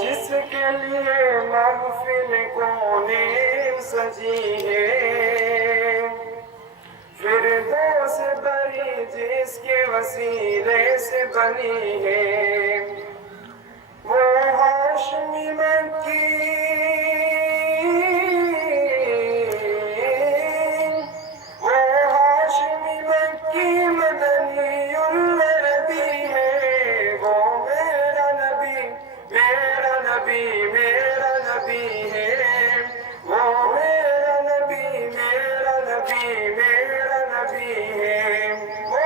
جس کے لیے محفل کونین سجی ہے، فردوس بری جس کے وسیلے سے بنی ہے، وہ ہاشمی مکی، وہ ہاشمی مکی مدنی العربی ہے، وہ میرا نبی میرا نبی میرا نبی ہے، وہ میرا نبی میرا نبی میرا نبی ہے، وہ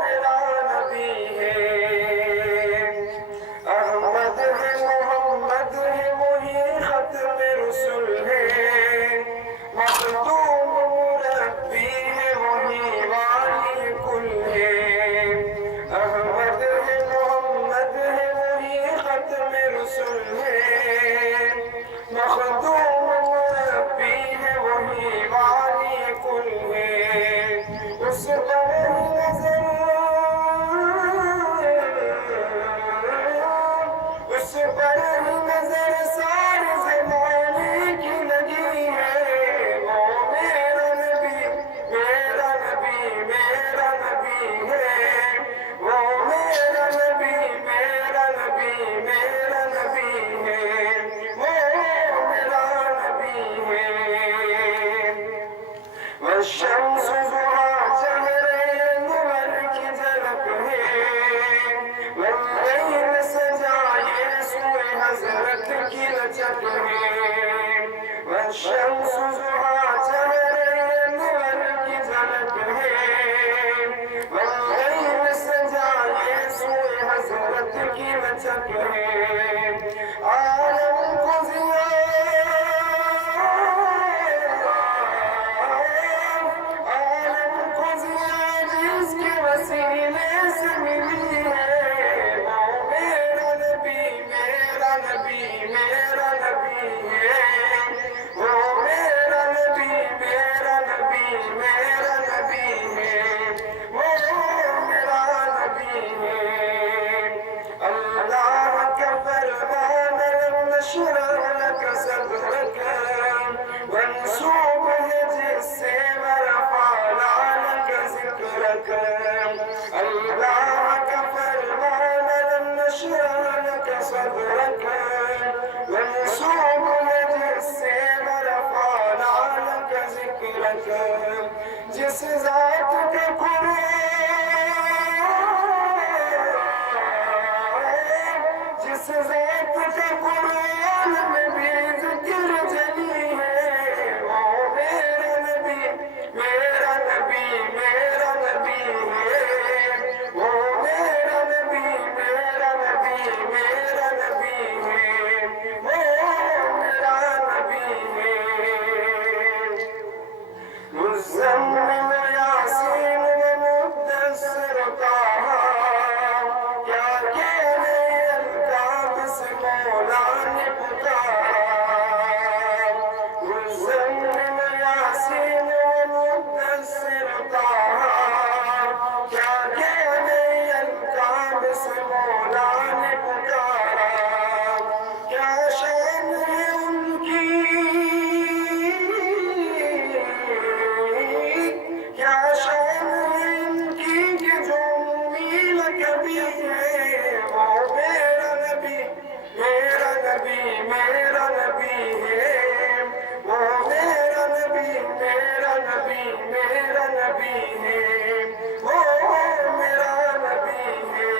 میرا نبی ہے۔ احمد ہے محمد ہے وہی ختم رسول ہے، مخدوم مربی ہے وہی والی کل ہے، احمد ہے محمد ہے وہی ختم رسول ہے، مخدوم مربی ہے وہی والی کل ہے، اس پر ہی نظر، اس پر ہی نظر سارے زمانے کی لگی ہے، وہ میرا نبی میرا نبی میرا نبی ہے، وہ میرا نبی میرا نبی میرا نبی ہے، وہ میرا نبی ہے۔ والشمس ضحیٰ چہرے انور کی جھلک ہے، واللیل سجا یہ سوئے حضرت کی لچک ہے، والشمس ضحیٰ چہرے انور کی جھلک ہے، واللیل سجا یہ سوئے حضرت کی لچک ہے، عالم کو عالم کو ضیاء جس کے وسیلے سے ملی ہے، وہ میرا نبی میرا نبی میرا نبی ہے، وہ میرا نبی میرا نبی میرا نبی ہے، وہ میرا نبی ہے۔ اللہ کا فرمان لم نشرح لك صدرك، منسوب ہے جس سے ورفعنا لك ذکرک، اللہ کا فرمان لم نشرح لك صدرك، منسوب ہے جس سے ورفعنا لك ذکرک، جس ذات کے جس ذات کے قرآن میں بھی ذکر جلی ہے، وہ میرا نبی میرا نبی میرا نبی ہے، وہ میرا نبی میرا نبی میرا نبی ہے، وہ میرا نبی ہے۔ مزمل یاسین و مدثر طٰہٰ، کیا کہنے القاب سے مولا نے پکارا، مزمل یاسین و مدثر طٰہٰ، کیا کہنے القاب سے مولا نے پکارا، کیا شان ہے ان کی، کیا شان ہے ان کی کہ جو امیل کبھی ہے، وہ میرا نبی میرا نبی میرا نبی ہے، وہ میرا نبی میرا نبی میرا نبی ہے، وہ میرا نبی ہے۔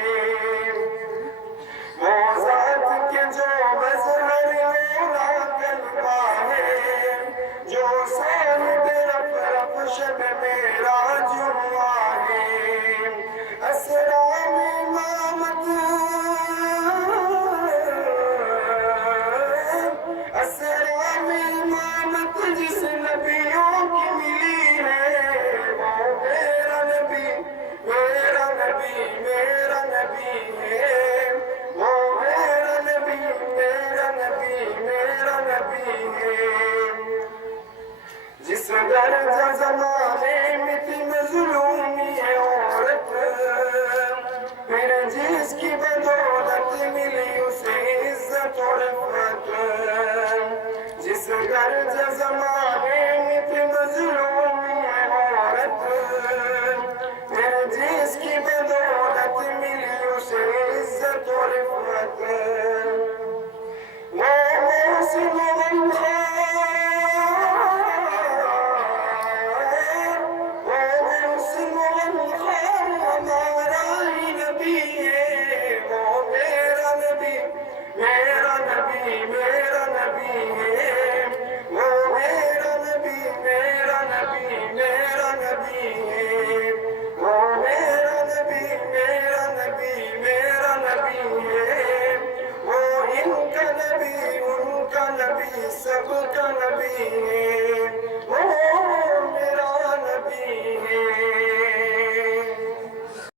وہ ذات کے جو مظہر اولا کلبہ ہے، جو صاحب رف رف شب معراج ہوا ہے، اسرا میں امامت، اسرا میں امامت جس نبیوں کی ملی ہے، وہ عزت و رفعت جس گرج زمانے میں تھی مظلوم یہ عورت پھر جس کی بدولت ملی اسے عزت و رفعت وہ موسم غمخوار ہمارا ہی نبی ہے وہ میرا نبی میرا نبی میرا نبی ہے وہ میرا نبی میرا نبی میرا نبی ہے وہ میرا نبی میرا نبی میرا نبی ہے وہ ان کا نبی ان کا نبی سب کا نبی ہے